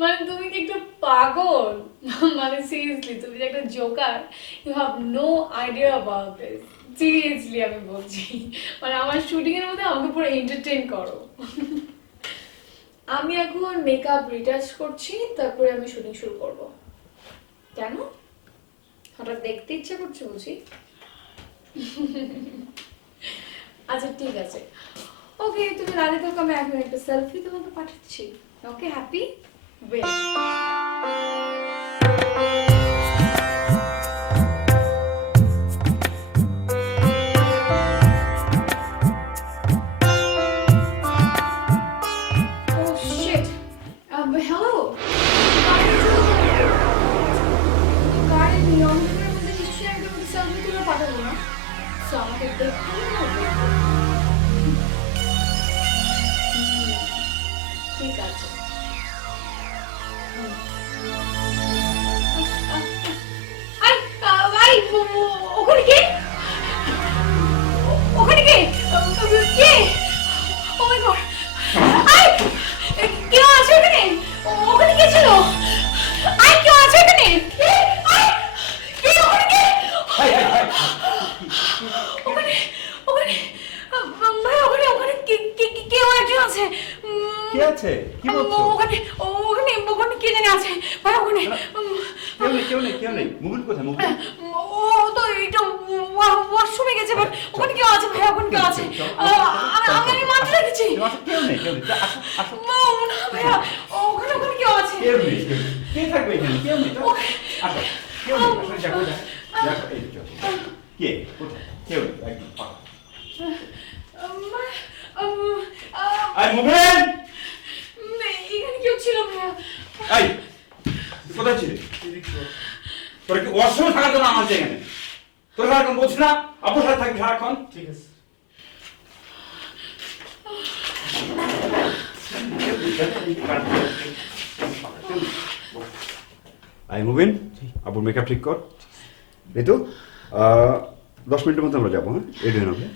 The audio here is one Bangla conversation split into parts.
মানে তুমি কি একটু পাগল? মানে সিরিয়াসলি তুমি যে একটা joker, you have no idea about this. Seriously আমি বলছি, মানে আমার শুটিং এর মধ্যে আমাকে পুরো এন্টারটেইন করো। আমি এখন মেকআপ রিটাচ করছি, তারপরে আমি শুটিং শুরু করব। কেন হঠাৎ দেখতে ইচ্ছে করছে বুঝি? আচ্ছা ঠিক আছে, ওকে তুমি রাজি থাকো, আমি এখন একটা সেলফি তোমাকে পাঠাচ্ছি। Okay happy wait. Oh shit, hello, গাড়ির নিয়ন্ত্রণের মধ্যে নিশ্চয়ই আমি তোমাকে সেলফি তুলে পাঠাবো না, সো আমাকে দেখতেই হবে। ঠিক আছে। আই আই ওখানে কে? ওখানে কে? কে? ও মাই গড! আই কেউ আছে এখানে? ওখানে কে ছিল? আই কেউ আছে এখানে? কে? I K? ওখানে কে? ওখানে ওখানে ভাই ওখানে ওখানে কেউ একজন আছে। কে আছে? কি বলছো? ওখানে ওখানে ওখানে কে জানি আছে ভাই ওখানে। কেউ নেই। মুভিন কোথায়? মুভিন ও তো এইটা ওয়াশরুমে গেছে, বাট ওখানে কেউ আছে ভাই, ওখানে কেউ আছে। আমি মাত্র দেখেছি। কেউ নেই। আসো। না ভাইয়া, ওখানে ওখানে কেউ আছে। কে থাকবে এখানে? কেউ নেই। আসো। কেউ নেই। আসো, দেখো এই দেখো। কে? কোথায়? কেউ নেই। একদম ফাঁকা। আই মুভিন! এখানে কেউ ছিল ভাইয়া। এই তুই কোথায় ছিলি? তোর কি ওয়াশরুমে থাকার জন্য আমার এখানে? তোর সারাক্ষণ বলছি না আপুর সাথে থাকবি সারাক্ষণ? ঠিক আছে। আই মুভিন, আপুর মেকআপ ঠিক কর। এই তো 10 মিনিটের মধ্যে আমরা যাবো। হ্যাঁ, রেডি হয়ে নেবে।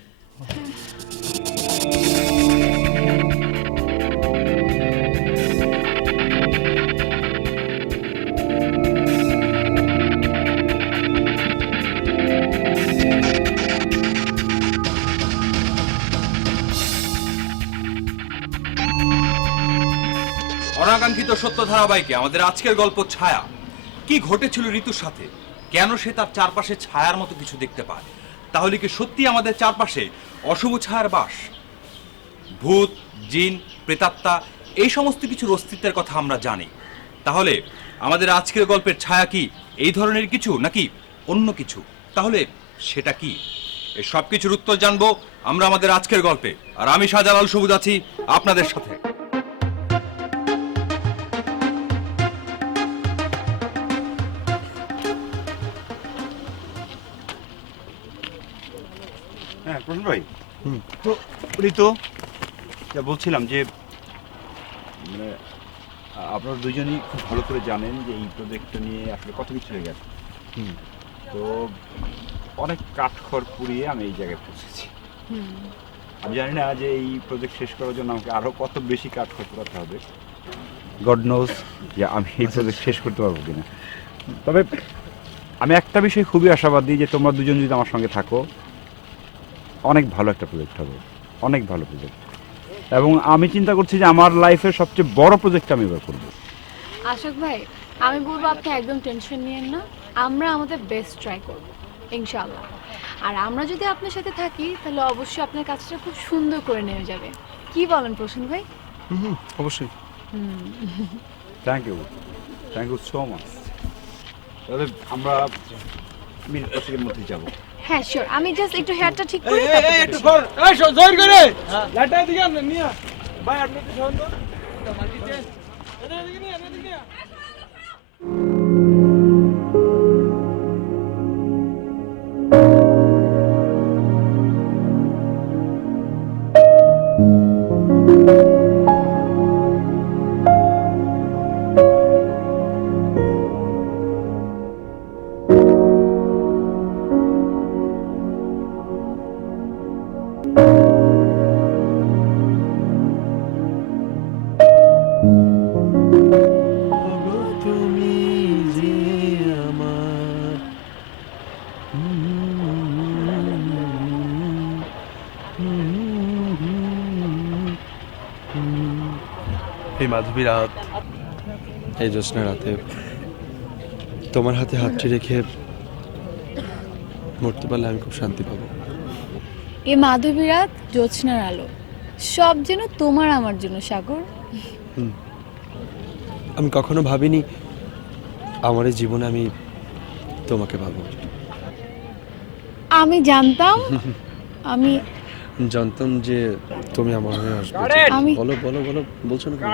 অনাকাঙ্ক্ষিত সত্য ধারাবাহিকে আমাদের আজকের গল্প ছায়া। কি ঘটেছিল ঋতুর সাথে? কেন সে তার চারপাশে ছায়ার মতো কিছু দেখতে পায়? তাহলে কি সত্যি আমাদের চারপাশে অশুভ ছায়ার বাস? ভূত, জিন, প্রেতাত্মা এই সমস্ত কিছুর অস্তিত্বের কথা আমরা জানি। তাহলে আমাদের আজকের গল্পের ছায়া কি এই ধরনের কিছু নাকি অন্য কিছু? তাহলে সেটা কি? এই সব কিছুর উত্তর জানবো আমরা আমাদের আজকের গল্পে। আর আমি শাহজালাল সবুজ আছি আপনাদের সাথে। হ্যাঁ প্রশান্ত ভাই। তো ঋতু, যা বলছিলাম যে মানে আপনারা দুজনেই খুব ভালো করে জানেন যে এই প্রজেক্টটা নিয়ে আসলে কত কিছু হয়ে গেছে। তো অনেক কাঠখড় পুড়িয়ে আমি এই জায়গায় পৌঁছেছি। আমি জানি না যে এই প্রজেক্ট শেষ করার জন্য আমাকে আরও কত বেশি কাঠখড় পোড়াতে হবে। গড নোজ যে আমি এই প্রজেক্ট শেষ করতে পারবো কিনা। তবে আমি একটা বিষয় খুবই আশাবাদী যে তোমরা দুজন যদি আমার সঙ্গে থাকো, অনেক ভালো একটা প্রজেক্ট হবে, অনেক ভালো প্রজেক্ট। এবং আমি চিন্তা করছি যে আমার লাইফের সবচেয়ে বড় প্রজেক্ট আমি এবার করবো। আশোক ভাই, আমি বলবো আপনি একদম টেনশন নিয়েন না, আমরা আমাদের বেস্ট ট্রাই করব ইনশাআল্লাহ। আর আমরা যদি আপনার সাথে থাকি তাহলে অবশ্যই আপনার কাজটা খুব সুন্দর করে নেওয়া যাবে। কি বলেন প্রসন্ন ভাই? অবশ্যই। Thank you so much. তাহলে আমরা মিনিট 5-এর মধ্যে যাবো। হ্যাঁ শিওর, আমি জাস্ট একটু হেয়ারটা ঠিক করি। একটু কর, এই জয়েন করে লাইটটা এদিকে আন নিয়া ভাই, আপনি একটু সহন তো এদিকে নিয়ে এই মাধবী রাত, এই জ্যোৎস্না রাতে তোমার হাতে হাতটি রেখে মরতে পারলে আমি খুব শান্তি পাবো। এ মাধবী রাত, জ্যোৎস্নার আলো, সব যেন তোমার আমার জন্য সাগর। আমি কখনো ভাবিনি আমার এই জীবনে আমি তোমাকে পাবো। আমি জানতাম, আমি জানতাম যে তুমি আমার হয়ে আসবে। আমি- বলো বলো বলো, বলছো না কেন?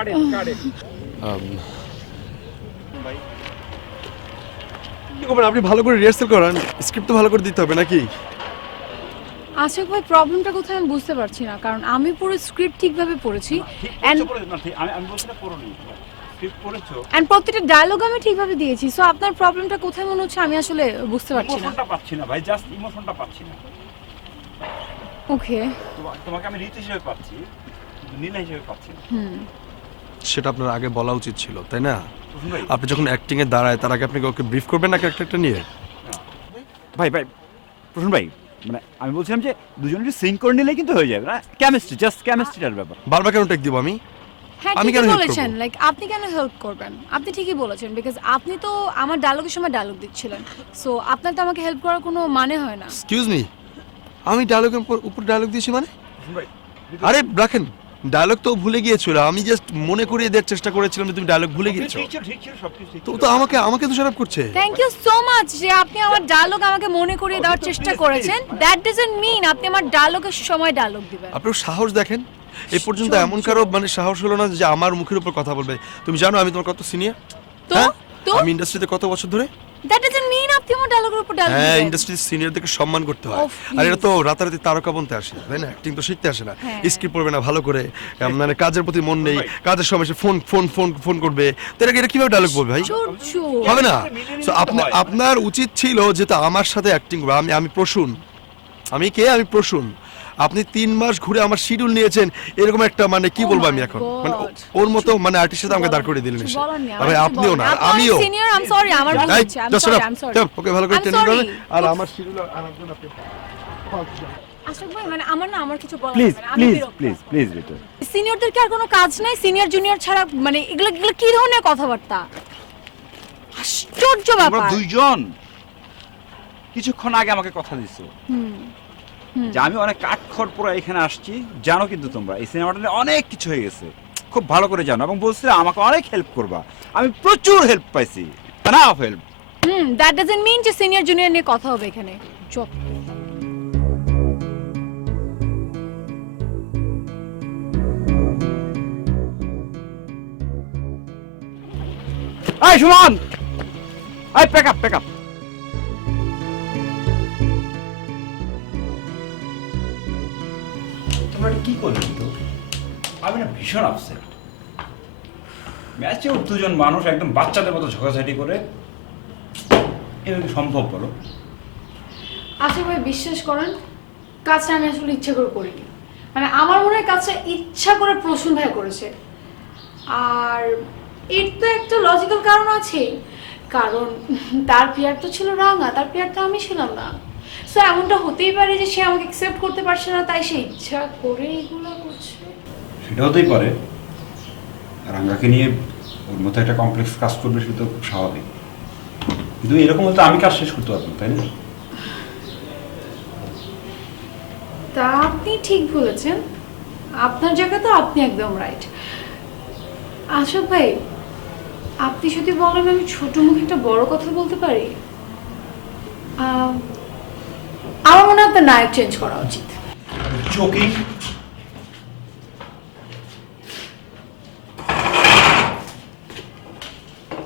কি খবর? আপনি ভালো করে রিহার্সাল করান, স্ক্রিপ্ট তো ভালো করে দিতে হবে নাকি? আশিক ভাই, প্রবলেমটা কোথায় আমি বুঝতে পারছি না, কারণ আমি পুরো স্ক্রিপ্ট ঠিকভাবে পড়েছি and আমি বলছি না পড়োনি, স্ক্রিপ্ট পড়েছো, এন্ড প্রত্যেকটা ডায়লগ আমি ঠিকভাবে দিয়েছি। সো আপনার প্রবলেমটা কোথায় মনে হচ্ছে আমি আসলে বুঝতে পারছি না। ইমোশনটা পাচ্ছি না ভাই, জাস্ট ইমোশনটা পাচ্ছি না। ওকে। তোমাকে আমি রীতি হিসেবে পাচ্ছি, কিন্তু নীলা হিসেবে পাচ্ছি না। সেটা আপনার আগে বলা উচিত ছিল, তাই না? প্রসূন ভাই, আপনি যখন অ্যাক্টিং এ দাঁড়ায় তার আগে আপনি ওকে ব্রিফ করবেন না ক্যারেক্টারটা নিয়ে? ভাই ভাই প্রসূন ভাই, মানে আমি বলছিলাম যে দুজনে সিঙ্ক করে নিলে কিন্তু হয়ে যাবে না, কেমিস্ট্রি, জাস্ট কেমিস্ট্রিটার ব্যাপার। বারবার কেন টেক দিব আমি? হ্যাঁ, আমি কেন ঠিকই help বলেছেন। করবো? লাইক আপনি কেন হেল্প করবেন? আপনি ঠিকই বলেছেন, বিকজ আপনি তো আমার ডায়লগের সময় ডায়লগ দিচ্ছিলেন। সো আপনার তো আমাকে হেল্প করার কোনো মানে হয় না। এক্সকিউজ মি, আমি ডায়লগের উপর ডায়লগ দিয়েছি মানে? প্রসূন ভাই, আরে রাখেন, ডায়লগ তো ভুলে গিয়েছিল, আমি জাস্ট মনে করিয়ে দেওয়ার চেষ্টা করেছিলাম যে তুমি ডায়লগ ভুলে গিয়েছো। ঠিক ছিল সবকিছু ঠিক তো ছিল। তো আমাকে তো খারাপ করছে। থ্যাংক ইউ সো মাচ যে আপনি আমার ডায়লগ আমাকে মনে করিয়ে দেওয়ার চেষ্টা করেছেন। দ্যাট ডাজন্ট মিন আপনি আমার ডায়লগের সময় ডায়লগ দিবেন। আপনি সাহস দেখেন, এই পর্যন্ত এমন কারো মানে সাহস হলো না যে আমার মুখের উপর কথা বলবে। তুমি জানো আমি তোমার কত সিনিয়র? তো তো আমি ইন্ডাস্ট্রিতে কত বছর ধরে। দ্যাট ডাজন্ট মিন আপনি আমার ডায়লগের উপর ডায়লগ হ্যাঁ, দিবেন। ইন্ডাস্ট্রির সিনিয়রদেরকে সম্মান করতে হয়। Oh, আর এটা please. তো রাতারাতি তারকা বনতে আসে, তাই না? অ্যাক্টিং তো শিখতে আসে না। হ্যাঁ। স্ক্রিপ্ট পড়বে না ভালো করে, মানে কাজের প্রতি মন নেই, কাজের সময় সে ফোন ফোন ফোন ফোন করবে, তো এটা কিভাবে ডায়লগ বলবে ভাই? চুপ। হবে না। সো আপনার উচিত ছিল যেটা আমার সাথে অ্যাক্টিং করবে। আমি প্রসূন, আমি কে? আমি প্রসূন। আপনি 3 মাস ঘুরে আমার শিডিউল নিয়েছেন, এরকম একটা মানে কি Oh বলবো my আমি এখন, মানে God. ওর মতো মানে আর্টিস্টের সাথে আমাকে দাঁড় করে দিলেন এসে। ভাই আপনিও না, আর আমিও। সিনিয়র, আই এম সরি, আমার ভুল এই, হচ্ছে। I am just sorry, shut up. I am sorry. চল, ওকে ভালো করে I'm ট্রেনিং করবে, sorry. আর আমার শিডিউল আনার আপনি। আশিক ভাই, মানে আমার কিছু বলার প্লিজ আছে না, আমি প্লিজ বিরক্ত। প্লিজ প্লিজ রিতু, সিনিয়রদের কি আর কোনো কাজ নাই? সিনিয়র জুনিয়র ছাড়া মানে এগুলো কি ধরনের কথাবার্তা? আশ্চর্য আমরা ব্যাপার। দুইজন কিছুক্ষণ আগে আমাকে কথা দিছো যে আমি অনেক কাঠখড় পুরো এখানে আসছি, জানো কিন্তু তোমরা এই সিনেমাটা নিয়ে অনেক কিছু হয়ে গেছে, খুব ভালো করে জানো, এবং বলছিলে আমাকে অনেক হেল্প করবা। আমি প্রচুর হেল্প পাইছি, enough help. That doesn't mean যে সিনিয়র জুনিয়র নিয়ে কথা হবে এখানে। চুপ। এই সুমন, এই প্যাক আপ প্যাক আপ। তোমরা কি করলে তো? আমি না ভীষণ আপসেট। ম্যাচে দুজন মানুষ একদম বাচ্চাদের মতো ঝগড়াঝাটি করে, এটা কি সম্ভব বলো? আশিক ভাই, বিশ্বাস করেন, কাজটা আমি আসলে ইচ্ছা করে করিনি। মানে আমার মনে হয় কাজটা ইচ্ছা করে প্রসূন ভাই করেছে। আর এর তো একটা লজিক্যাল কারণ আছে, কারণ তার পিয়ার তো ছিল রাঙা, তার পিয়ার তো আমি ছিলাম না। সো এমনটা হতেই পারে যে সে আমাকে অ্যাকসেপ্ট করতে পারছে না, তাই সে ইচ্ছা করে এগুলো করছে। সেটা হতেই পারে, রাঙ্গাকে নিয়ে ওর মতো একটা কমপ্লেক্স কাজ করবে, সেটা তো খুব স্বাভাবিক, কিন্তু এরকম হতো আমি কাজ শেষ করতে পারতাম, তাই না? তা আপনি ঠিক বলেছেন, আপনার জায়গা তো আপনি একদম রাইট। আশোক ভাই, আপনি যদি বলেন আমি ছোট মুখে একটা বড় কথা বলতে পারি, আমার মনে হয় আপনার নায়ক চেঞ্জ করা উচিত। জোকিং।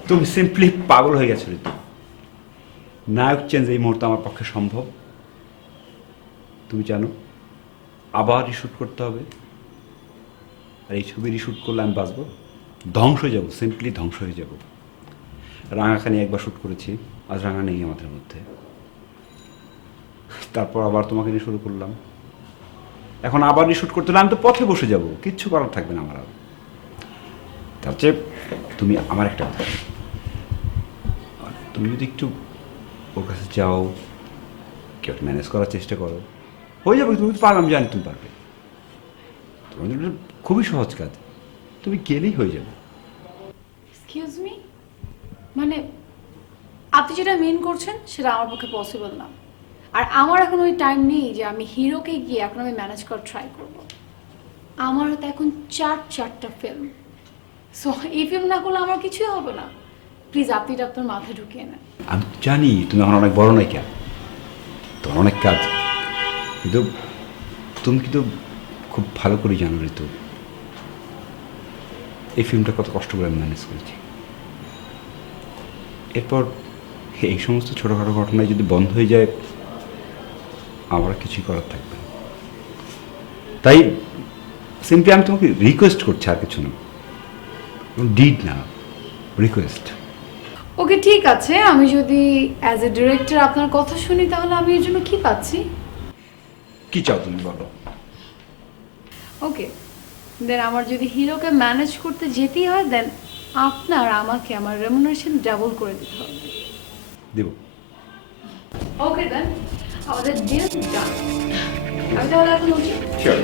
তুমি সিম্পলি পাগল হয়ে গেছো ঋতু। নায়ক চেঞ্জ এই মুহূর্তে আমার পক্ষে সম্ভব? তুমি জানো আবার রিশুট করতে হবে, আর এই ছবি রিশুট করলে আমি বাঁচবো? ধ্বংস হয়ে যাবো, সিম্পলি ধ্বংস হয়ে যাবো। রাঙাখানি একবার শ্যুট করেছি, আজ রাঙা নেই আমাদের মধ্যে। তারপর আবার তোমাকে নিয়ে শুরু করলাম, এখন আবার রিশুট করতে হলে আমি তো পথে বসে যাব, কিচ্ছু করার থাকবে না আমার আর। তার চেয়ে তুমি আমার একটা কথা, তুমি যদি একটু ওর কাছে যাও, কেউ ম্যানেজ করার চেষ্টা করো, হয়ে যাবে। তুমি তো পারবে, আমি জানি তুমি পারবে। তোমার জন্য খুবই সহজ কাজ, তুমি গেলেই হয়ে যাবে। এক্সকিউজ মি, মানে আপনি যেটা মেন করছেন সেটা আমার পক্ষে পসিবল না। আর আমার এখন ওই টাইম নেই যে আমি হিরোকে গিয়ে এখন আমি ম্যানেজ করার ট্রাই করব। আমার হাতে এখন চারটা ফিল্ম, সো এই ফিল্ম না করলে আমার কিছুই হবে না। প্লিজ আপনি এটা আপনার মাথায় ঢুকিয়ে নেন। আমি জানি তুমি এখন অনেক বড় নায়িকা, তোমার অনেক কাজ, কিন্তু তুমি কিন্তু খুব ভালো করে জানো ঋতু এই ফিল্মটা কত কষ্ট করে আমি ম্যানেজ করেছি। এরপর এই সমস্ত ছোটোখাটো ঘটনায় যদি বন্ধ হয়ে যায় আমার আর কিছুই করার থাকবে না। তাই সিম্পলি আমি তোমাকে রিকোয়েস্ট করছি, আর কিছু না, ডিড না, রিকোয়েস্ট। ওকে ঠিক আছে, আমি যদি অ্যাজ এ ডিরেক্টর আপনার কথা শুনি তাহলে আমি এর জন্য কি পাচ্ছি? কি চাও তুমি বলো? ওকে, দেন আমার যদি হিরোকে ম্যানেজ করতে যেতেই হয় দেন আপনার আমাকে আমার রেমুনারেশন ডাবল করে দিতে হবে। দেব। ওকে দেন আমাদের ডিল ডান। আমি তাহলে এখন উঠি। Sure.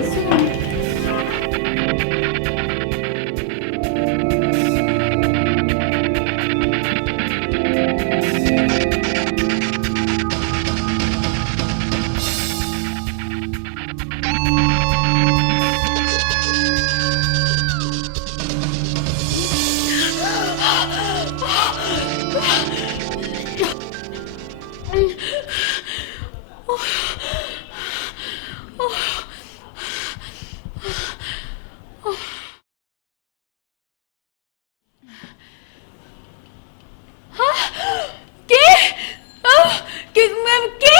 কে কে ম্যাম, কে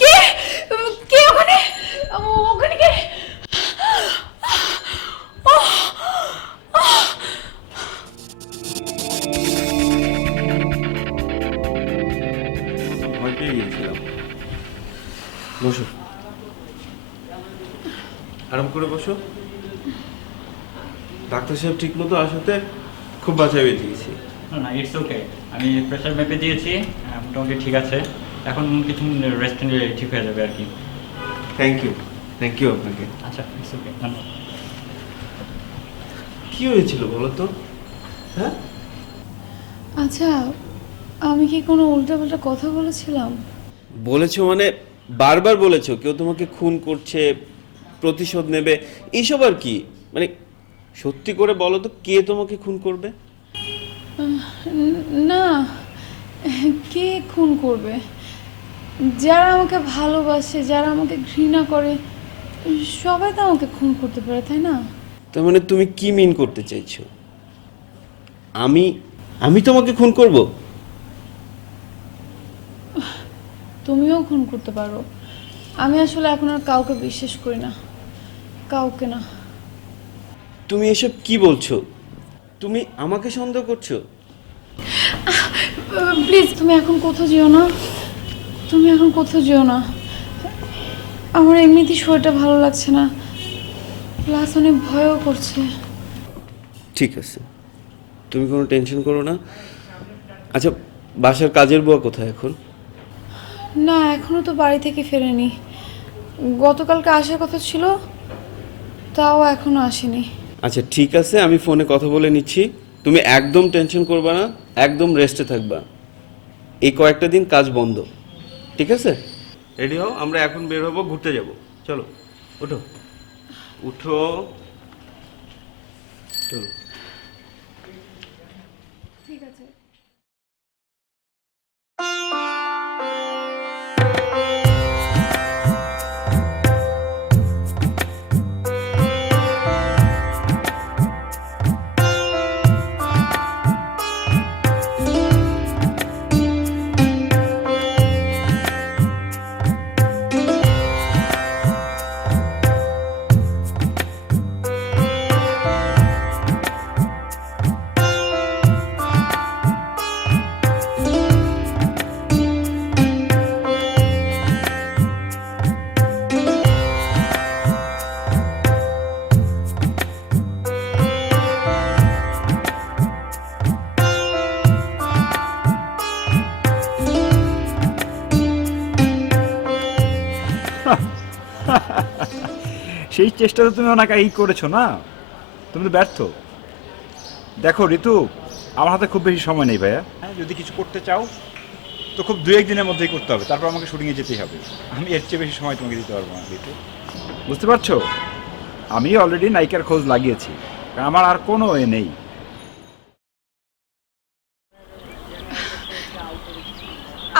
কে কে ওখানে ওখানে কে? ভয় পেয়ে গিয়েছিলাম। বসো, আরাম করে বসো। ডাক্তার সাহেব ঠিক মতো আসাতে খুব বাঁচাই বেঁচে গেছি। না ইটস ওকে, আমি প্রেশার মেপে দিয়েছি, মোটামুটি ঠিক আছে। এখন কিছু রেস্ট নিলে ঠিক হয়ে যাবে আর কি। থ্যাংক ইউ আপনাকে। আচ্ছা ইটস ওকে, ধন্যবাদ। কি হয়েছিল বলো তো? হ্যাঁ, আচ্ছা, আমি কি কোনো উল্টাপাল্টা কথা বলেছিলাম? বলেছো মানে বারবার বলেছো কেউ তোমাকে খুন করছে, প্রতিশোধ নেবে, এইসব আর কি? মানে সত্যি করে বলো তো, কে তোমাকে খুন করবে? না, কে খুন করবে? যারা আমাকে ভালোবাসে, যারা আমাকে ঘৃণা করে, সবাই তো আমাকে খুন করতে পারে, তাই না? তার মানে তুমি কি মিন করতে চাইছো? আমি তোমাকে খুন করব? তুমিও খুন করতে পারো। আমি আসলে এখন আর কাউকে বিশ্বাস করি না, কাউকে না। তুমি এসব কি বলছো? তুমি আমাকে সন্দেহ করছো? প্লিজ তুমি এখন কোথাও যেও না, তুমি এখন কোথাও যেও না। আমার এমনিতেই শরীরটা ভালো লাগছে না, প্লাস অনেক ভয়ও করছে। ঠিক আছে, তুমি কোনো টেনশন করো না। আচ্ছা, বাসার কাজের বুয়া কোথায় এখন? না, এখনো তো বাড়ি থেকে ফেরেনি। গতকালকে আসার কথা ছিল, তাও এখনো আসেনি। আচ্ছা ঠিক আছে, আমি ফোনে কথা বলে নিচ্ছি। তুমি একদম টেনশন করবে না, একদম রেস্টে থাকবা। এই কয়েকটা দিন কাজ বন্ধ, ঠিক আছে? রেডি হও, আমরা এখন বের হবো, ঘুরতে যাব। চলো, ওঠো উঠো, চলো। ঠিক আছে। সেই চেষ্টা তো তুমি অনেক করেছো না? তুমি তো ব্যর্থ। দেখো ঋতু, আমার হাতে খুব বেশি সময় নেই ভাইয়া। হ্যাঁ, যদি কিছু করতে চাও তো খুব 2-1 দিনের মধ্যেই করতে হবে, তারপর আমাকে শুটিংয়ে যেতেই হবে। আমি এর চেয়ে বেশি সময় তোমাকে দিতে পারবো না ঋতু, বুঝতে পারছো? আমি অলরেডি নায়িকার খোঁজ লাগিয়েছি, কারণ আমার আর কোনো এ নেই।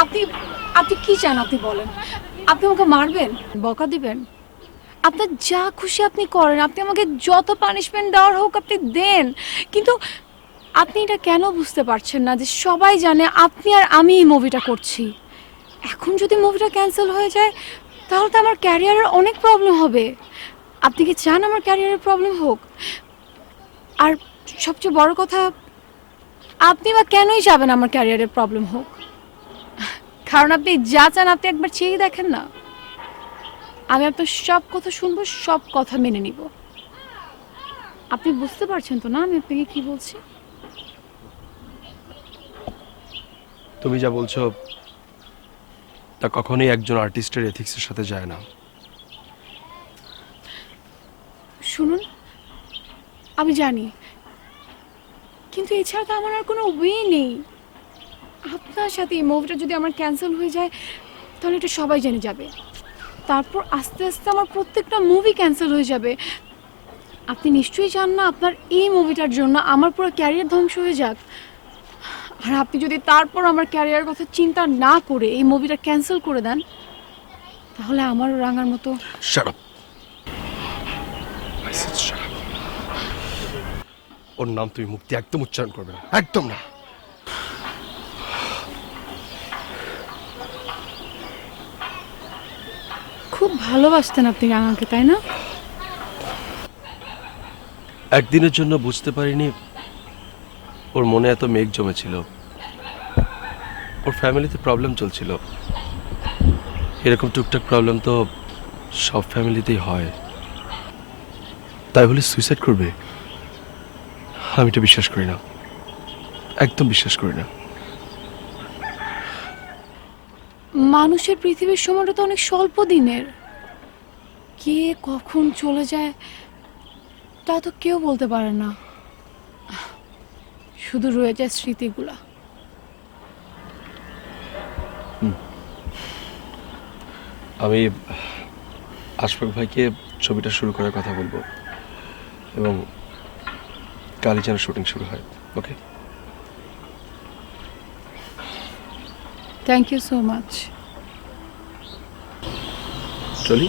আপনি আপনি কি চান আপনি বলেন? আপনি আমাকে মারবেন, বকা দিবেন? আপনার যা খুশি আপনি করেন, আপনি আমাকে যত পানিশমেন্ট দেওয়ার হোক আপনি দেন, কিন্তু আপনি এটা কেন বুঝতে পারছেন না যে সবাই জানে আপনি আর আমি এই মুভিটা করছি। এখন যদি মুভিটা ক্যান্সেল হয়ে যায় তাহলে তো আমার ক্যারিয়ারের অনেক প্রবলেম হবে। আপনি কি চান আমার ক্যারিয়ারের প্রবলেম হোক? আর সবচেয়ে বড় কথা, আপনি বা কেনই যাবেন আমার ক্যারিয়ারের প্রবলেম হোক? কারণ আপনি যা চান আপনি একবার চেয়ে দেখেন না। আমি আপনার সব কথা শুনবো, সব কথা মেনে নিব। আপনি বুঝতে পারছেন তো না আমি আপনাকে কি বলছি? তুমি যা বলছো তা কখনোই একজন আর্টিস্টের এথিক্সের সাথে যায় না। শুনুন, আমি জানি, কিন্তু এছাড়া তো আমার আর কোনো ওয়ে নেই। আপনার সাথে এই মুভিটা যদি আমার ক্যান্সেল হয়ে যায় তাহলে এটা সবাই জেনে যাবে, তারপর আস্তে আস্তে আমার প্রত্যেকটা মুভি ক্যান্সেল হয়ে যাবে। আপনি নিশ্চয়ই চান না আপনার এই মুভিটার জন্য আমার পুরো ক্যারিয়ার ধ্বংস হয়ে যাক। আর আপনি যদি তারপর আমার ক্যারিয়ারের কথা চিন্তা না করে এই মুভিটা ক্যান্সেল করে দেন তাহলে আমারও রাঙার মতো। Shut up. I said shut up. ওর নাম তুমি মুক্তি একদম উচ্চারণ করবে না, একদম না। খুব ভালোবাসতেন আপনি রাঙাকে, তাই না? একদিনের জন্য বুঝতে পারিনি ওর মনে এত মেঘ জমেছিল। ওর ফ্যামিলিতে প্রবলেম চলছিল। এরকম টুকটাক প্রবলেম তো সব ফ্যামিলিতেই হয়, তাই বলে সুইসাইড করবে? আমি এটা বিশ্বাস করি না, একদম বিশ্বাস করি না। মানুষের পৃথিবীর সময়টা তো অনেক স্বল্প দিনের, কে কখন চলে যায় তা তো কেউ বলতে পারে না। শুধু রয়ে যায় স্মৃতিগুলা। আমি আশফাক ভাইকে ছবিটা শুরু করার কথা বলবো এবং কালই যেন শুটিং শুরু হয়। ওকে, থ্যাংক ইউ সো মাচ। চলি।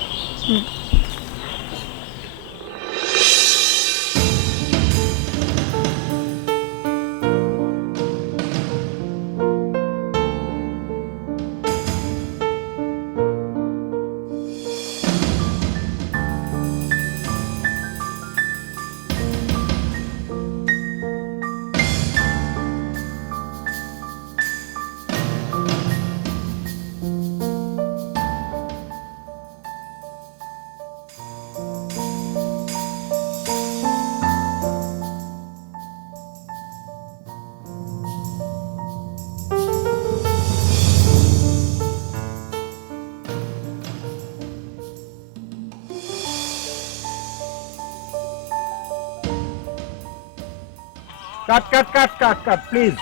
কাট কাট কাট কাট কাট প্লিজ।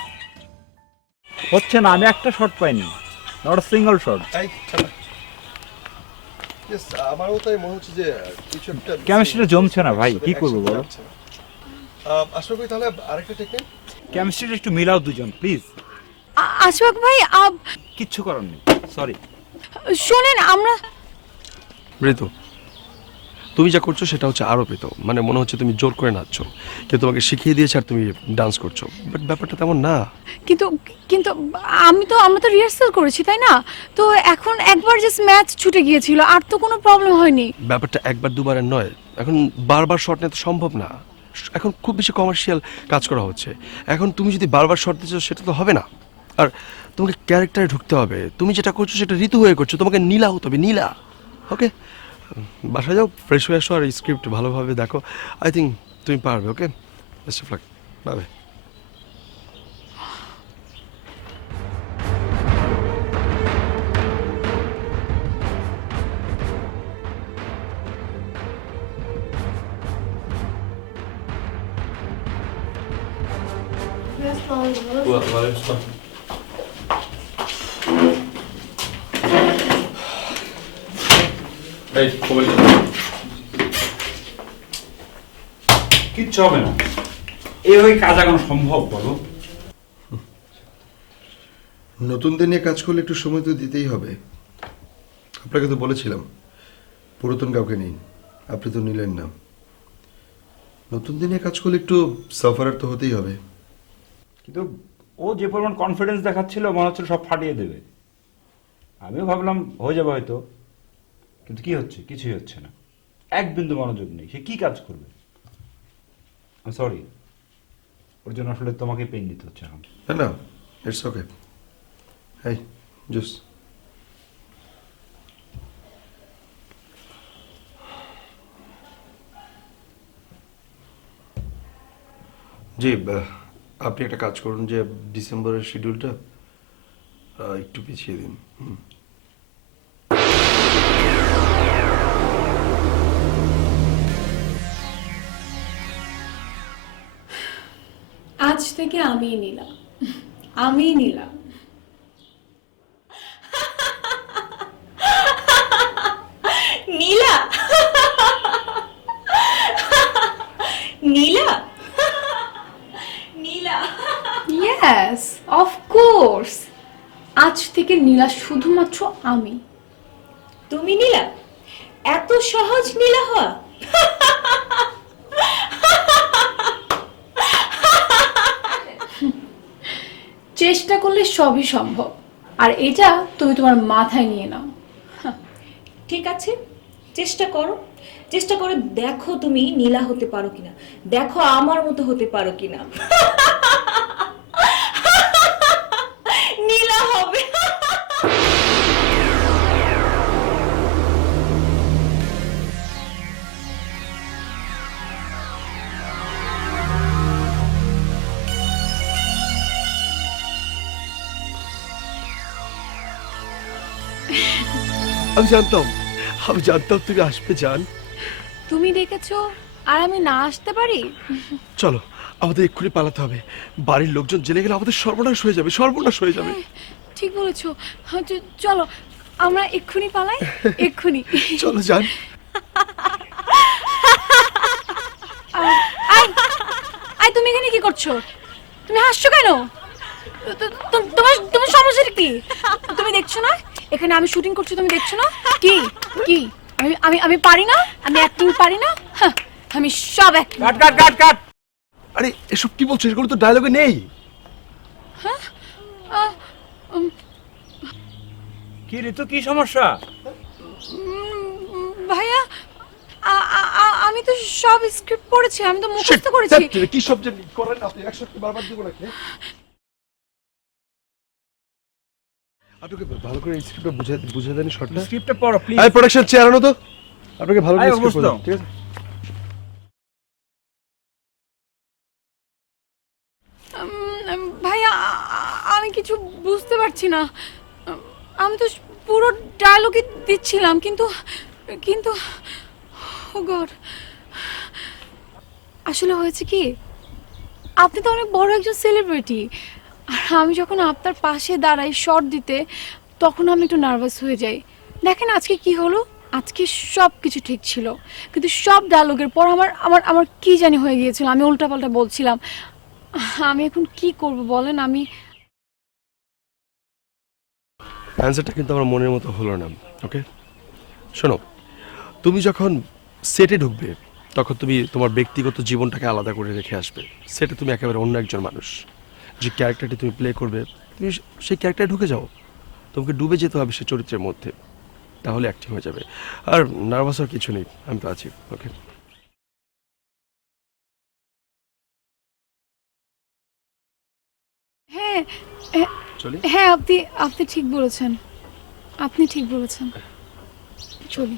হচ্ছে না, আমি একটা শট পাইনি, নট আ সিঙ্গল শট। আমারও তাই মনে হচ্ছে যে কিছু একটা কেমিস্ট্রিটা জমছে না ভাই, কি করবো বলো? আশফাক ভাই তাহলে আরেকটা টেকনিক। কেমিস্ট্রিটা একটু মিলাও দুজন প্লিজ। আশফাক ভাই, কিচ্ছু করার নেই, সরি। শোনেন, আমরা ঋতু, তুমি যা করছো সেটা হচ্ছে আরোপিত, মানে মনে হচ্ছে তুমি জোর করে নাচছো, কেউ তোমাকে শিখিয়ে দিয়েছে আর তুমি ডান্স করছো, বাট ব্যাপারটা তেমন না। কিন্তু কিন্তু আমরা তো রিহার্সাল করেছি, তাই না? তো এখন একবার জাস্ট ম্যাচ ছুটে গিয়েছিল, আর তো কোনো প্রবলেম হয়নি। ব্যাপারটা একবার দুবারের নয়, এখন বারবার শট নেওয়া তো সম্ভব না। এখন খুব বেশি কমার্শিয়াল কাজ করা হচ্ছে, এখন তুমি যদি বারবার শট দিচ্ছ সেটা তো হবে না। আর তোমাকে ক্যারেক্টারে ঢুকতে হবে, তুমি যেটা করছো সেটা ঋতু হয়ে করছো, তোমাকে নীলা হতে হবে, নীলা। ওকে, বাসায় যাও, ফ্রেশ হয়ে আসো আর স্ক্রিপ্ট ভালোভাবে দেখো। আই থিঙ্ক তুমি পারবে। Okay, best of luck, bye bye. কিচ্ছু হবে না, এইভাবে কাজ আগানো সম্ভব বলো? নতুনদের নিয়ে কাজ করলে একটু সময় তো দিতেই হবে। আপনাকে তো বলেছিলাম পুরাতন কাউকে নিন, আপনি তো নিলেন না। নতুনদের নিয়ে কাজ করলে একটু সাফারার তো হতেই হবে। কিন্তু ও যে পরিমাণ কনফিডেন্স দেখাচ্ছিল মনে হচ্ছিল সব ফাটিয়ে দেবে। আমিও ভাবলাম হয়ে যাবে হয়তো, কিন্তু কি হচ্ছে? কিছুই হচ্ছে না, এক বিন্দু মনোযোগ নেই। সে কি কাজ করবে? সরি, ওর জন্য আসলে তোমাকে পেন নিতে হচ্ছে এখন। না না, ইটস ওকে। Hi juice. জি, আপনি একটা কাজ করুন যে ডিসেম্বরের শিডিউলটা একটু পিছিয়ে দিন। আজ থেকে আমিই নিলাম, আমিই নিলাম। নীলা নীলা নীলা ইয়েস, অফ কোর্স। আজ থেকে নীলা শুধুমাত্র আমি। তুমি নীলা? এত সহজ নীলা হওয়া? চেষ্টা করলে সবই সম্ভব, আর এটা তুমি তোমার মাথায় নিয়ে নাও। ঠিক আছে, চেষ্টা করো, চেষ্টা করে দেখো তুমি নীলা হতে পারো কিনা, দেখো আমার মতো হতে পারো কিনা। নীলা হবে। আমি জানতাম তুমি আসবে জান। তুমি ডেকেছো আর আমি না আসতে পারি? চলো আমাদের এক্ষুনি পালাতে হবে, বাড়ির লোকজন জেনে গেলে আমাদের সর্বনাশ হয়ে যাবে, সর্বনাশ হয়ে যাবে। ঠিক বলেছো, চলো আমরা এক্ষুনি পালাই, এক্ষুনি। চলো যান। আই তুমি এখানে কি করছো? তুমি হাসছো কেন? তোমার তোমার সমস্যাটা কি? তুমি দেখছো না এখানে আমি শুটিং করছি? তুমি দেখছো না? কি কি আমি আমি আমি পারি না? আমি অ্যাক্টিং পারি না? হ্যাঁ, আমি সব অ্যাক্টিং। কাট কাট কাট কাট! আরে এসব কি বলছো? এগুলো তো ডায়লগে নেই। কি ঋতু, কি সমস্যা? ভাইয়া আমি তো সব স্ক্রিপ্ট পড়েছি, আমি তো মুখস্থ করেছি। কি সব যে করেন আপনি, একসাথে বারবার দিব নাকি? আপনাকে ভালো করে স্ক্রিপ্টটা বুঝে দেন শর্টটা। স্ক্রিপ্টটা পড়ো প্লিজ। আই প্রোডাকশন চেয়ার আনো তো, আপনাকে ভালো করে আয়, স্ক্রিপ্ট অবস্থা। বলুন, ঠিক আছে? ভাইয়া আমি কিছু বুঝতে পারছি না। আমি তো পুরো ডায়লগই দিচ্ছিলাম, কিন্তু কিন্তু ও গড, আসলে হয়েছে কি, আপনি তো অনেক বড় একজন সেলিব্রিটি, আর আমি যখন আপনার পাশে দাঁড়াই শর্ট দিতে, তখন আমি একটু নার্ভাস হয়ে যাই। দেখেন আজকে কি হলো, আজকে সব কিছু ঠিক ছিল, কিন্তু সব ডায়লগের পর আমার আমার আমার কি জানি হয়ে গিয়েছিল, আমি উল্টাপাল্টা বলছিলাম। আমি এখন কি করব বলেন? আমি অ্যান্সারটা কিন্তু আমার মনের মতো হলো না। ওকে শোনো, তুমি যখন সেটে ঢুকবে তখন তুমি তোমার ব্যক্তিগত জীবনটাকে আলাদা করে রেখে আসবে। সেটে তুমি একেবারে অন্য একজন মানুষ, যে ক্যারেক্টারটি তুমি প্লে করবে তুমি সেই ক্যারেক্টারে ঢুকে যাও, তোমাকে ডুবে যেতে হবে সেই চরিত্রের মধ্যে, তাহলে অ্যাক্টিং হয়ে যাবে। আর নার্ভাস হওয়ার কিছু নেই, আমি তো আছি। ওকে হ্যাঁ চলি। হ্যাঁ, আপনি আপনি ঠিক বলেছেন, আপনি ঠিক বলেছেন, চলি।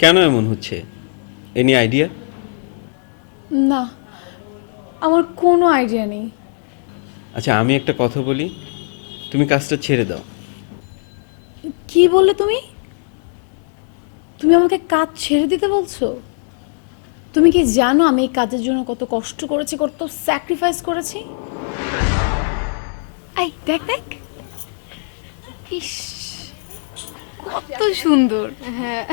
কেন এমন হচ্ছে? Any idea? না, আমার কোনো আইডিয়া নেই। আচ্ছা আমি একটা কথা বলি, তুমি কাজটা ছেড়ে দাও। কি বললে তুমি? তুমি আমাকে কাজ ছেড়ে দিতে বলছো? তুমি কি জানো আমি এই কাজের জন্য কত কষ্ট করেছি, কত স্যাক্রিফাইস করেছি? এই দেখ দেখ, ইস কত সুন্দর। হ্যাঁ,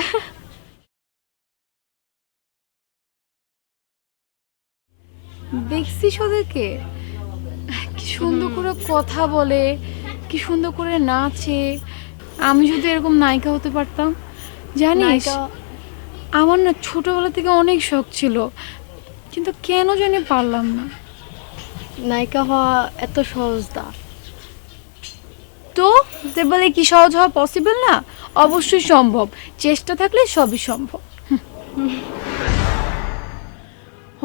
দেখছিস ওদেরকে কি সুন্দর করে কথা বলে, কি সুন্দর করে নাচে। আমি যদি এরকম নায়িকা হতে পারতাম, জানিস আমার না ছোটবেলা থেকে অনেক শখ ছিল, কিন্তু কেন জানি পারলাম না। নায়িকা হওয়া এত সহজ না। তো যে বলে কি সহজ হওয়া পসিবল না? অবশ্যই সম্ভব, চেষ্টা থাকলে সবই সম্ভব।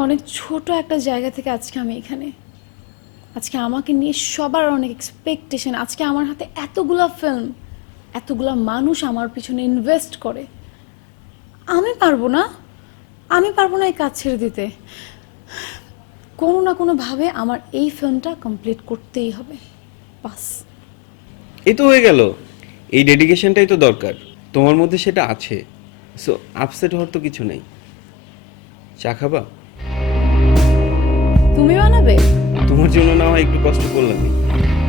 অনেক ছোট একটা জায়গা থেকে আজকে আমি এখানে, আজকে আমাকে নিয়ে সবার অনেক এক্সপেকটেশন, আজকে আমার হাতে এতগুলা ফিল্ম, এতগুলা মানুষ আমার পিছনে ইনভেস্ট করে। আমি পারবো না, আমি পারবো না এই কাজ ছেড়ে দিতে। কোনো না কোনোভাবে আমার এই ফিল্মটা কমপ্লিট করতেই হবে, বাস। এই তো হয়ে গেল, এই ডেডিকেশনটাই তো দরকার, তোমার মধ্যে সেটা আছে। সো আপসেট হওয়ার তো কিছু নেই। চা খাবা? তুমি বানাবে? তোমার জন্য না হয় একটু কষ্ট করলামই।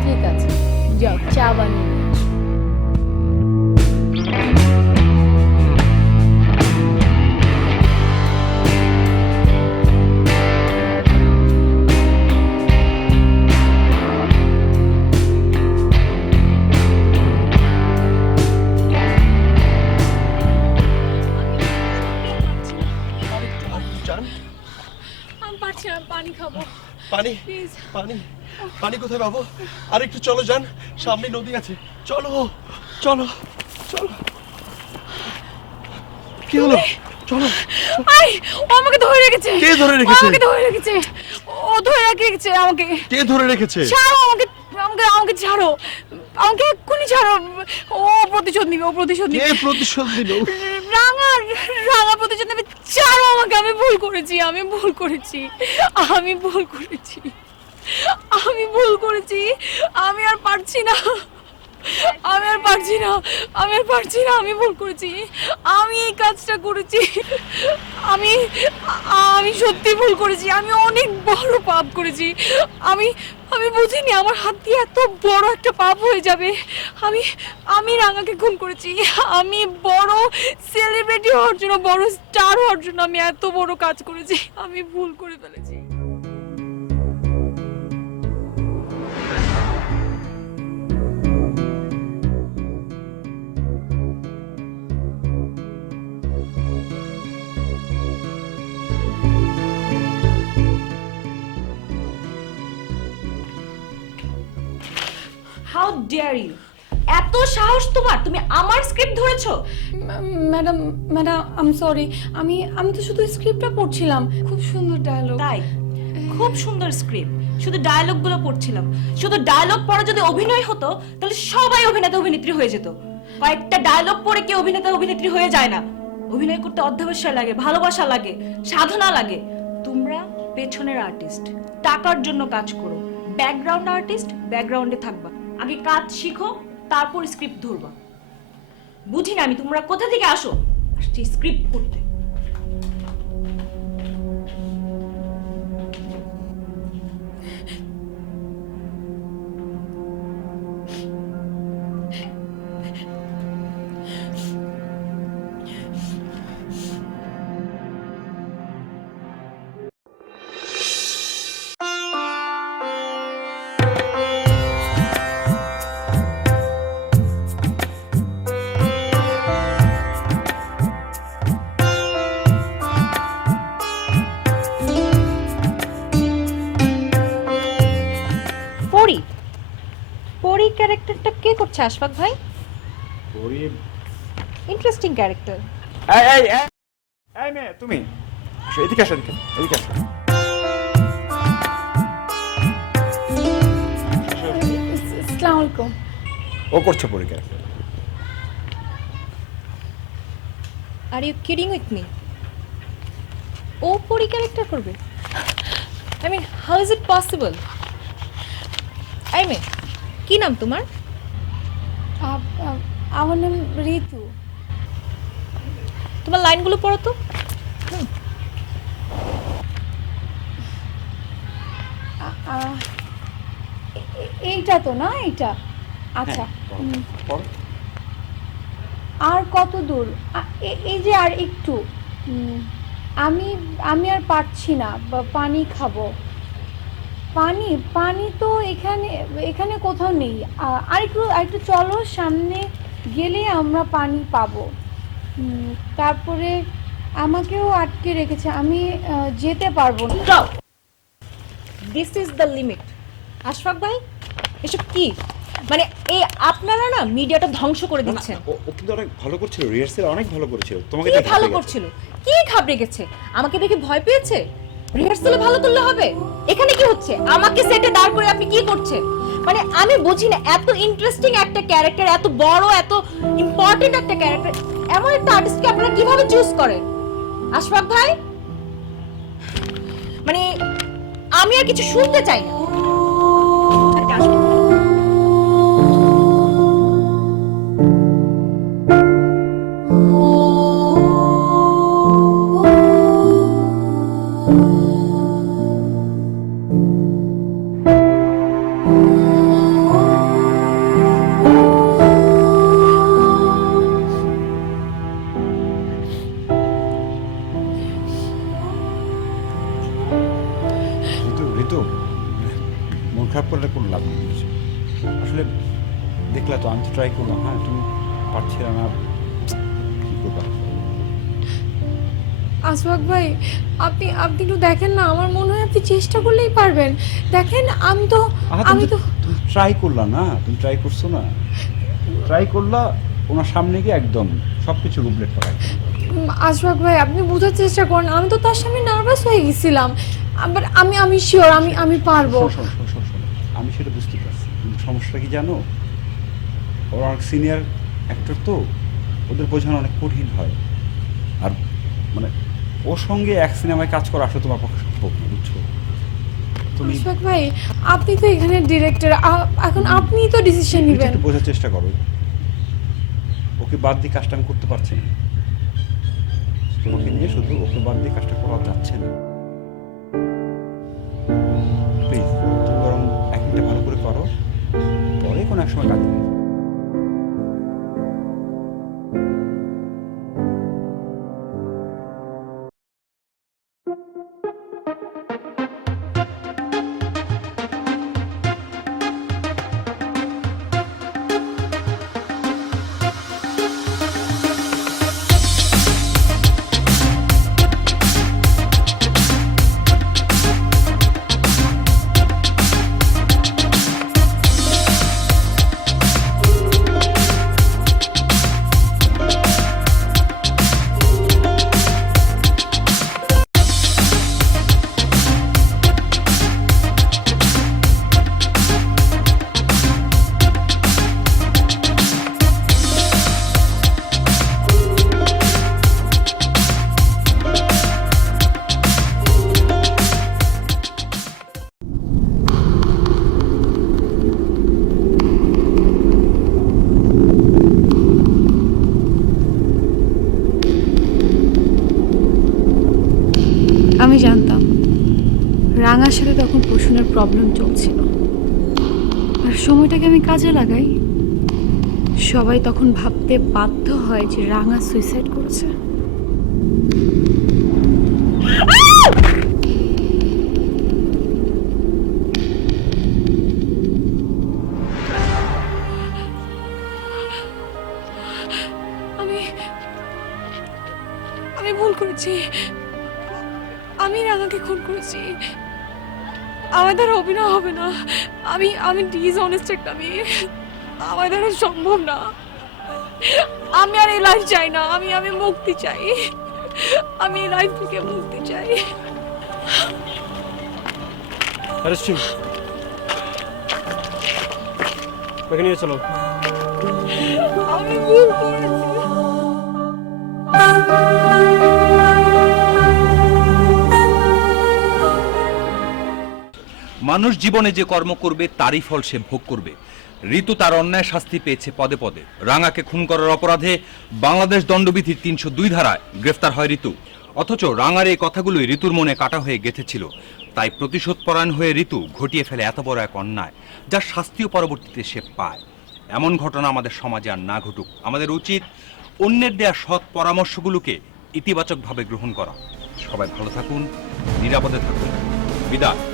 ঠিক আছে, যাও চা বানিয়ে নিয়ে আসো। জান, আমি পারছি না, পানি খাবো পানি প্লিজ। পানি পানি কোথায় পাবো? আর একটু চলো যান, সামনে নদী আছে, চলো চলো চলো। কি হলো? চলো। আই, ও আমাকে ধরে রেখেছে। কে ধরে ও রেখেছে? আমাকে ধরে রেখেছে, ও ধরে রেখেছে আমাকে। কে ধরে রেখেছে? ছাড়ো আমাকে, আমাকে আমাকে ছাড়ো, আমাকে এক্ষুনি ছাড়ো। ও প্রতিশোধ নিবে, ও প্রতিশোধ কে নিবে। প্রতিশোধ দিল? রাঙা রাঙা প্রতিশোধ নেবে। ছাড়ো আমাকে, আমি ভুল করেছি, আমি ভুল করেছি, আমি ভুল করেছি, আমি ভুল করেছি। আমি আর পারছি না, আমি আর পারছি না, আমি আর পারছি না, আমি ভুল করেছি, আমি এই কাজটা করেছি, আমি আমি সত্যি ভুল করেছি, আমি অনেক বড় পাপ করেছি। আমি আমি বুঝিনি আমার হাত দিয়ে এত বড় একটা পাপ হয়ে যাবে। আমি আমি রাঙাকে খুন করেছি। আমি বড় সেলিব্রিটি হওয়ার জন্য, বড় স্টার হওয়ার জন্য আমি এত বড় কাজ করেছি। আমি ভুল করে ফেলেছি। How dare you! এত সাহস তোমার, তুমি আমার স্ক্রিপ্ট ধরেছো? Madam madam I am sorry, আমি আমি তো শুধু স্ক্রিপ্টটা পড়ছিলাম, খুব সুন্দর ডায়লগ। তাই খুব সুন্দর স্ক্রিপ্ট, শুধু ডায়লগগুলো পড়ছিলাম। শুধু ডায়লগ পড়ে যদি অভিনয় হতো তাহলে সবাই অভিনেতা অভিনেত্রী হয়ে যেত। কয়েকটা ডায়লগ পড়ে কি অভিনেতা অভিনেত্রী হয়ে যায় না। অভিনয় করতে অধ্যবসায় লাগে, ভালোবাসা লাগে, সাধনা লাগে। তোমরা পেছনের আর্টিস্ট, টাকার জন্য কাজ করো। ব্যাকগ্রাউন্ড আর্টিস্ট, ব্যাকগ্রাউন্ডে থাকবা। আগে কাজ শিখো, তারপর স্ক্রিপ্ট ধরবা। বুঝি না আমি তোমরা কোথা থেকে আসো আসছি স্ক্রিপ্ট পড়তে। পরি, পরি ক্যারেক্টারটা কে করছে আশফাক ভাই? Interesting character. এই এই এই এই মেয়ে, তুমি আসো, এদিকে আসো, এদিকে এদিকে আসো। আসসালামু আলাইকুম। ও করছে পরীক্ষা। Are you kidding with me? ও পরি ক্যারেক্টার করবে? I mean how is it possible? I mean কি নাম তোমার? আমার নাম ঋতু। তোমার লাইনগুলো পড়ো তো। এইটা তো না, এইটা আচ্ছা। পড়ো। আর কত দূর? এই যে আর একটু। আমি আমি আর পারছি না, পানি খাবো। পানি পানি তো এখানে এখানে কোথাও নেই। আরেকটু চলো, সামনে গেলে আমরা পানি পাবো। তারপরে আমাকেও আটকে রেখেছে, আমি যেতে পারবো না। Stop, this is the limit. Ashfaq ভাই, এসব কি? মানে এই আপনারা না মিডিয়াটা ধ্বংস করে দিচ্ছেন। ও কিন্তু অনেক ভালো করছিল, রিহার্সাল অনেক ভালো করেছিল, তোমাকে কি দেখে ভালো ঘাবড়ে গেছে। করছিল? কি ঘাবড়ে গেছে? আমাকে দেখে ভয় পেয়েছে? রিহার্সালে ভালো করলে হবে? এখানে কি হচ্ছে? আমাকে সেটে দাঁড় করে আপনি কি করছেন? মানে আমি বুঝি না, এত ইন্টারেস্টিং একটা ক্যারেক্টার, এত বড় এত ইম্পর্টেন্ট একটা ক্যারেক্টার, এমন একটা আর্টিস্টকে আপনারা কিভাবে চুজ করেন? আশফাক ভাই, মানে আমি আর কিছু শুনতে চাই না। আর কি আশফাক? ঋতু, মন খারাপ করলে কোনো লাভ নেই কিছু। আসলে দেখলা তো, আমি তো ট্রাই করলাম। হ্যাঁ, তুমি পারছিলে না, কি করবা? আশফাক ভাই, আপনি একটু দেখেন না, আমার মনে হয় আপনি চেষ্টা করলেই পারবেন। দেখেন আমি তো তুমি ট্রাই করলা না, তুমি ট্রাই করছো না, ট্রাই করলা, ওনার সামনে গিয়ে একদম সব কিছু রুবলেট পাকাই। আশফাক ভাই, আপনি বোঝার চেষ্টা করেন, আমি তো তার সামনে নার্ভাস হয়ে গেছিলাম। বাট আমি শিওর আমি পারবো। শোন, আমি সেটা বুঝতে পারছি, কিন্তু সমস্যাটা কি জানো, ওরা অনেক সিনিয়র অ্যাক্টর তো, ওদের বোঝানো অনেক কঠিন হয়। আর মানে ওর সঙ্গে এক সিনেমায় কাজ করা আসলে তোমার পক্ষে সম্ভব না, বুঝছো? তুমি আশফাক ভাই, আপনি তো এখানে ডিরেক্টর, এখন আপনিই তো ডিসিশন নেবেন। একটু বোঝার চেষ্টা করো, ওকে বাদ দিয়ে কাজটা আমি করতে পারছি না। তোমাকে নিয়ে শুধু ওকে বাদ দিয়ে কাজটা করা যাচ্ছে না। প্লিজ, তুমি বরং অ্যাক্টিংটা ভালো করে করো, পরে কোনো এক সময় কাজ নেই। আমি জানতাম রাঙার সাথে তখন প্রশ্নের প্রবলেম চলছিল, আর সময়টাকে আমি কাজে লাগাই। সবাই তখন ভাবতে বাধ্য হয় যে রাঙা সুইসাইড করেছে। আমি ভুল করেছি, আমি রাঙাকে খুন করেছি। আমার দ্বারা অভিনয় হবে না, আমি ডিসঅনেস্ট একটা মেয়ে, আমার দ্বারা সম্ভব না। আমি আর এই লাইফ চাই না, আমি মুক্তি চাই, আমি এই লাইফ থেকে মুক্তি চাই। নিয়ে চলো। আমি ভুল করেছি। মানুষ জীবনে যে কর্ম করবে তারই ফল সে ভোগ করবে। ঋতু তার অন্যায় শাস্তি পেয়েছে পদে পদে। রাঙাকে খুন করার অপরাধে বাংলাদেশ দণ্ডবিধির ৩০২ ধারায় গ্রেফতার হয় ঋতু। অথচ রাঙার এই কথাগুলোই ঋতুর মনে কাটা হয়ে গেঁথেছিল। তাই প্রতিশোধ পরায়ণ হয়ে ঋতু ঘটিয়ে ফেলে এত বড় এক অন্যায়, যার শাস্তিও পরবর্তীতে সে পায়। এমন ঘটনা আমাদের সমাজে আর না ঘটুক। আমাদের উচিত অন্যের দেয়া সৎ পরামর্শগুলোকে ইতিবাচকভাবে গ্রহণ করা। সবাই ভালো থাকুন, নিরাপদে থাকুন। বিদায়।